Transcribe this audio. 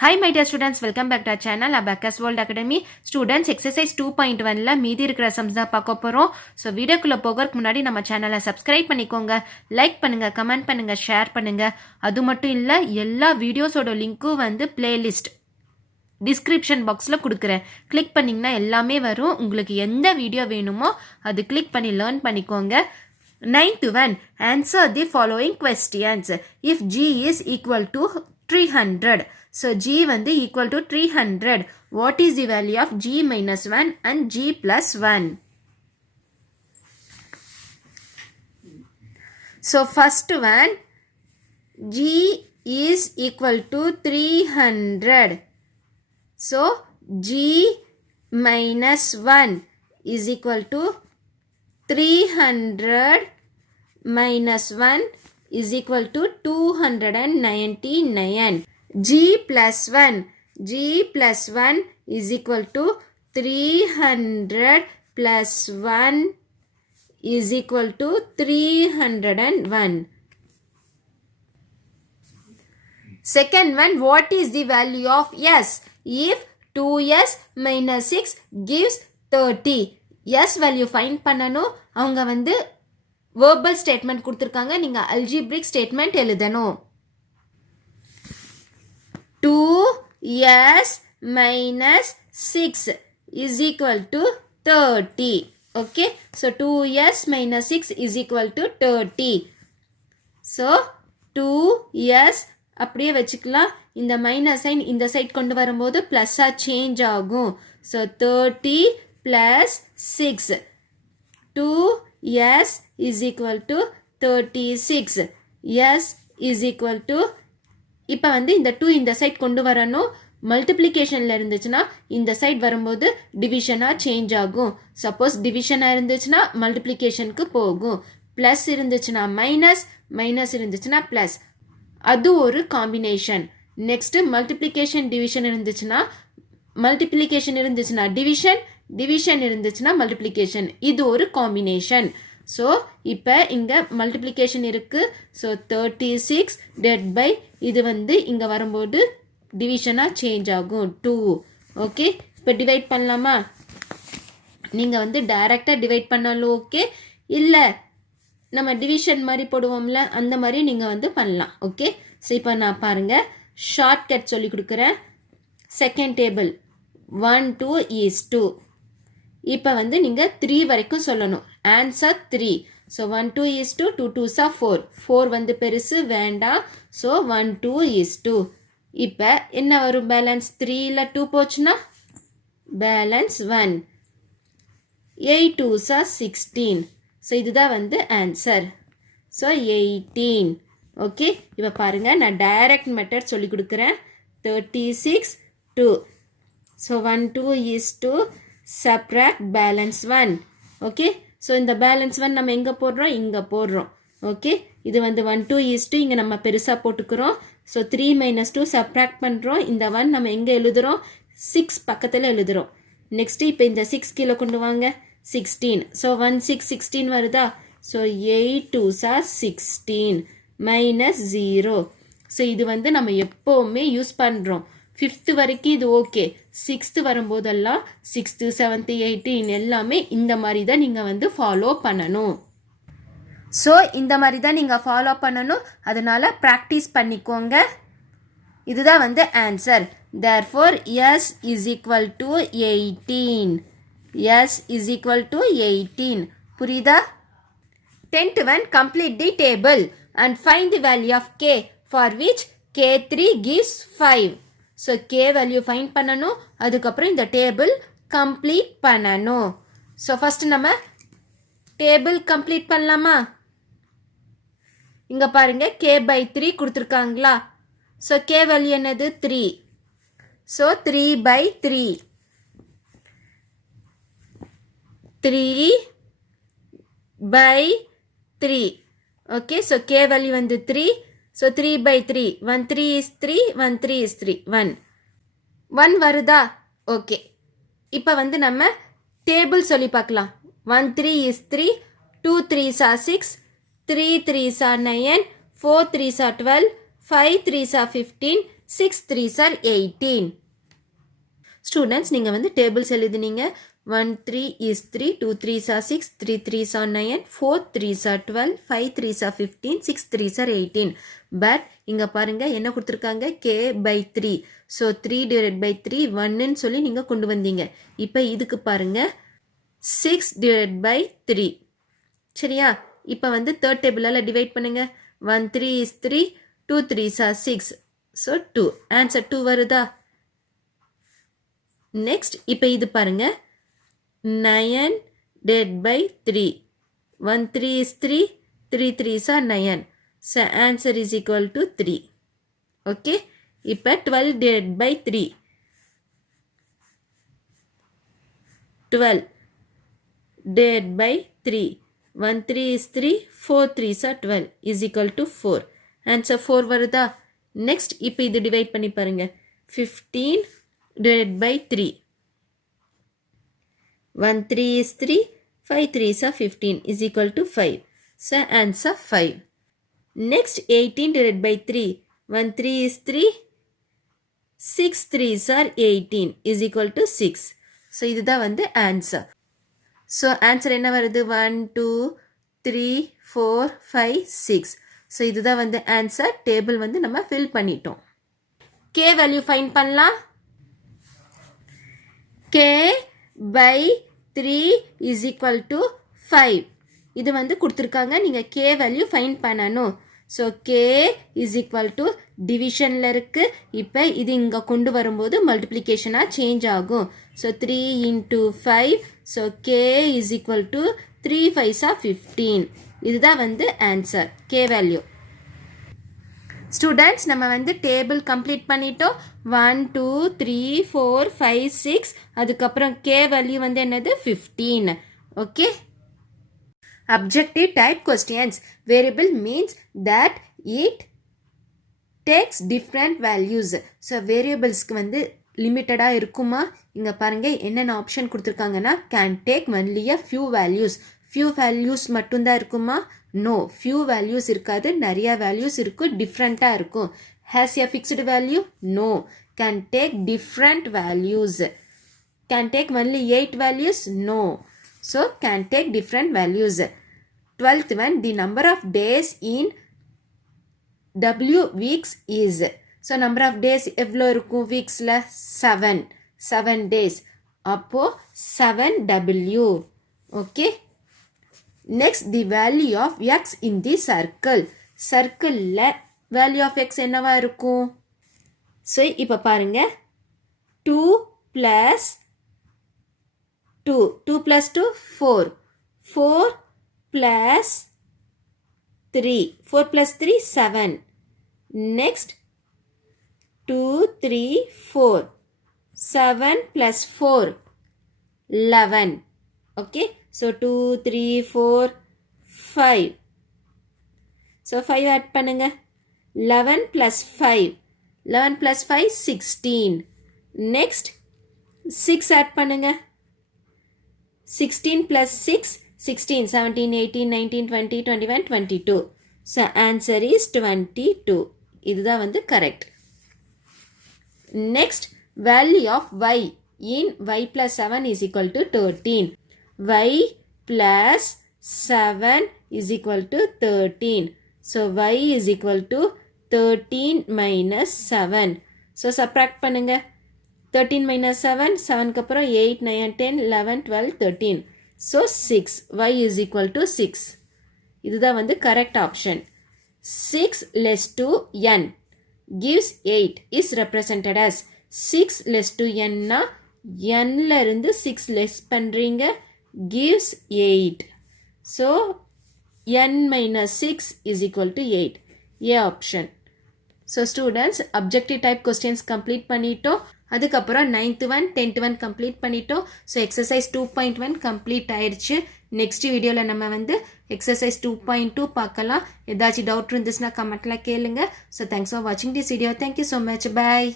Hi my dear students, welcome back to our channel Abacus World Academy. Students, exercise 2.1ல மீதி இருக்கிற sums தான் பார்க்க போறோம். So வீடியோக்குள்ள போகிறதுக்கு முன்னாடி நம்ம சேனலை சப்ஸ்கிரைப் பண்ணிக்கோங்க, லைக் பண்ணுங்க, கமெண்ட் பண்ணுங்க, ஷேர் பண்ணுங்க. அது மட்டும் இல்ல எல்லா வீடியோஸோட லிங்க்கும் வந்து பிளேலிஸ்ட் டிஸ்கிரிப்ஷன் பாக்ஸில் கொடுக்குறேன். கிளிக் பண்ணிங்கன்னா எல்லாமே வரும். உங்களுக்கு எந்த வீடியோ வேணுமோ அது கிளிக் பண்ணி லேர்ன் பண்ணிக்கோங்க. 9th one, answer the following questions. If G is equal to 300, so G வந்து equal to 300, what is the value of G minus 1 and G plus 1? So first one, G is equal to 300. So G minus 1 is equal to 300 minus 1 is equal to 299. G plus 1 is equal to 300 plus 1 is equal to 301. Second one, what is the value of S if 2S minus 6 gives 30? S value find பண்ணனும். அவங்க வந்து verbal statement கொடுத்திருக்காங்க, நீங்க algebraic statement எழுதணும். 2s minus 6 is equal to 30. Okay, so 2s minus 6 is equal to 30. So 2s அப்படியே வச்சுக்கலாம். இந்த minus sign இந்த சைட் கொண்டு வரும்போது பிளஸ்ஸா சேஞ்ச் ஆகும். So 30 plus 6, 2s is equal to 36. s is equal to, இப்போ வந்து இந்த 2 இந்த சைட் கொண்டு வரணும். மல்டிப்ளிகேஷனில் இருந்துச்சுன்னா இந்த சைட் வரும்போது டிவிஷனாக சேஞ்ச் ஆகும். சப்போஸ் டிவிஷனாக இருந்துச்சுன்னா மல்டிப்ளிகேஷனுக்கு போகும். ப்ளஸ் இருந்துச்சுன்னா மைனஸ், மைனஸ் இருந்துச்சுன்னா ப்ளஸ். அது ஒரு காம்பினேஷன். நெக்ஸ்ட்டு மல்டிப்ளிகேஷன் டிவிஷன் இருந்துச்சுன்னா, மல்டிப்ளிகேஷன் இருந்துச்சுன்னா டிவிஷன், டிவிஷன் இருந்துச்சுன்னா மல்டிப்ளிகேஷன். இது ஒரு காம்பினேஷன். ஸோ இப்போ இங்கே மல்டிப்ளிகேஷன் இருக்குது. ஸோ 36 டெட் பை இது வந்து இங்கே வரும்போது டிவிஷனாக சேஞ்ச் ஆகும் 2. ஓகே, இப்போ டிவைட் பண்ணலாமா? நீங்கள் வந்து டைரெக்டாக டிவைட் பண்ணாலும் ஓகே, இல்லை நம்ம டிவிஷன் மாதிரி போடுவோம்ல அந்த மாதிரி நீங்கள் வந்து பண்ணலாம். ஓகே, ஸோ இப்போ நான் பாருங்கள் ஷார்ட்கட் சொல்லி கொடுக்குறேன். Second table 1 2 is 2. இப்போ வந்து நீங்கள் 3 வரைக்கும் சொல்லணும். Answer 3. So 1 2 is 2, 2 2s are 4. 4 வந்து பெருசு வேண்டாம். So 1 2 is 2. இப்போ என்ன வரும் பேலன்ஸ்? 3ல் 2 போச்சுன்னா பேலன்ஸ் 1. 8 2s are 16. ஸோ இதுதான் வந்து ஆன்சர். ஸோ 18. ஓகே, இப்போ பாருங்கள் நான் டைரக்ட் மெத்தட் சொல்லி கொடுக்குறேன். 36 2. So 1 2 is 2, subtract balance 1. Okay, so இந்த பேலன்ஸ் 1 நம்ம எங்கே போடுறோம்? இங்கே போடுறோம். ஓகே, இது வந்து 1 2 is 2 இங்கே நம்ம பெருசாக போட்டுக்கிறோம். ஸோ 3 minus 2 subtract பண்ணுறோம். இந்த 1 நம்ம எங்கே எழுதுகிறோம்? 6 பக்கத்தில் எழுதுகிறோம். நெக்ஸ்ட்டு இப்போ இந்த 6 கீழே கொண்டு வாங்க. 16. ஸோ 1 6 16 வருதா? So 8 2s are 16 minus 0. So இது வந்து நம்ம எப்போவுமே யூஸ் பண்ணுறோம். 5th வரைக்கும் இது ஓகே. 6th வரும்போதெல்லாம் 6th 7th 8th எல்லாமே இந்த மாதிரி தான் நீங்கள் வந்து ஃபாலோ பண்ணணும். ஸோ இந்த மாதிரி தான் நீங்கள் ஃபாலோ பண்ணணும். அதனால் ப்ராக்டிஸ் பண்ணிக்கோங்க. இதுதான் வந்து answer. therefore s is equal to 18. s is equal to 18. புரியுதா? 10th one, complete the table and find the value of k for which k3 gives 5. So K value find பண்ணணும். அதுக்கப்புறம் இந்த table complete பண்ணணும். So first நம்ம table complete பண்ணலாமா? இங்கே பாருங்கள் k/3 கொடுத்துருக்காங்களா? ஸோ கே வேல்யூ என்னது? 3. So 3/3. 3/3. Okay, so K value வந்து 3. ஸோ 3/3. 1 3 is 3, 1 3 is 3, 1 1 வருதா? ஓகே, இப்போ வந்து நம்ம டேபிள் சொல்லி பார்க்கலாம். 1 3 is 3, 2 3s are 6, 3 3s are 9, 4 3s are 12, 5 3s are 15, 6 3s are 18. Students, நீங்கள் வந்து tables எழுதுனீங்க. 1 3 is 3, 2 3s are 6, 3 3s are 9, 4 3s are 12, 5 3s are 15, 6 3s are 18. But இங்க பாருங்க என்ன கொடுத்திருக்காங்க k by 3. So 3 divided by 3 1ன்னு சொல்லி நீங்க கொண்டு வந்தீங்க. இப்போ இதுக்கு பாருங்க 6 divided by 3. சரியா? இப்போ வந்து third tableல divide பண்ணுங்க. 1 3 is 3, 2 3s are 6. So 2. Answer 2 வருதா? Next, இப்போ இது பாருங்க 9 divided by 3. 1 3 is 3, 3 3s are 9. So answer is equal to 3. Okay, இப்போ 12 divided by 3. 12 divided by 3. 1 3 is 3, 4 3s are 12 is equal to 4. Answer 4 வருதா? Next, இப்போ இது divide பண்ணி பாருங்க 15 divided by 3. 1 3 is 3, 5 3s are 15 is equal to 5. So answer 5. Next 18 divided by 3. 1 3 is 3, 6 3s are 18 is equal to 6. So இதுதான் வந்து answer. So answer என்ன வருது? 1 2 3 4 5 6. So இதுதான் வந்து answer. Table வந்து நம்ம fill பண்ணிட்டோம். K value find பண்ணலாம். K by 3 is equal to 5. இது வந்து கொடுத்திருக்காங்க. நீங்க K value find பண்ணணும். So K is equal to divisionல இருக்கு. இப்போ இது இங்க கொண்டு வரும்போது multiplicationஆ change ஆகும். So 3 into 5. So K is equal to 3 5s are 15. இதுதான் வந்து answer. K value. Students, நம்ம வந்து table complete பண்ணிட்டோம். 1 2 3 4 5 6. அதுக்கப்புறம் K value வந்து என்னது? 15. Okay. Objective type questions. Variable means that it takes different values. So variablesக்கு வந்து limitedா இருக்குமா? இங்க பாருங்க என்னென்ன option கொடுத்திருக்காங்கன்னா can take only a few values. Few values மட்டும்தான் இருக்குமா? No, few values இருக்காது. நிறைய values இருக்கும். differentா இருக்கும். Has a fixed value? No. Can take different values. Can take only 8 values? No. So can take different values. 12th one, the number of days in W weeks is. So number of days எவ்வளோ இருக்கும் weeksல? 7. 7 days. அப்போ 7W. Okay. Next, the value of x in the circle. Circleல value of x என்னவா இருக்கும்? So இப்போ பாருங்க 2 plus 2. 2 plus 2, 4. 4 plus 3. 4 plus 3, 7. Next, 2, 3, 4. 7 plus 4, 11. Okay. So 2, 3, 4, 5. So 5 add பண்ணுங்க. 11 plus 5. 11 plus 5, 16. Next, 6 add பண்ணுங்க. 16 plus 6, 16, 17, 18, 19, 20, 21, 22. So answer is 22. இதுதான் வந்து correct. Next, value of y in y plus 7 is equal to 13. Y plus 7 is equal to 13. So y is equal to 13 minus 7. So subtract பண்ணுங்க. 13 minus 7, 7க்கு அப்புறம் 8, 9, 10, 11, 12, 13. So 6. Y is equal to 6. இதுதான் வந்து correct option. 6 less to n gives 8 is represented as. 6 less to n னா nல இருந்து 6 less பண்றீங்க gives 8. So n minus 6 is equal to 8. A option. So students, objective type questions complete பண்ணிட்டோம். அதுக்கப்புறம் 9th one 10th one complete பண்ணிட்டோம். So exercise 2.1 complete ஆயிடுச்சு. Next வீடியோவில் நம்ம வந்து எக்ஸசைஸ் 2.2 பார்க்கலாம். ஏதாச்சும் டவுட் இருந்துச்சுன்னா கமெண்ட்ல கேளுங்க. ஸோ தேங்க்ஸ் ஃபார் வாட்சிங் this video. Thank you so much. Bye.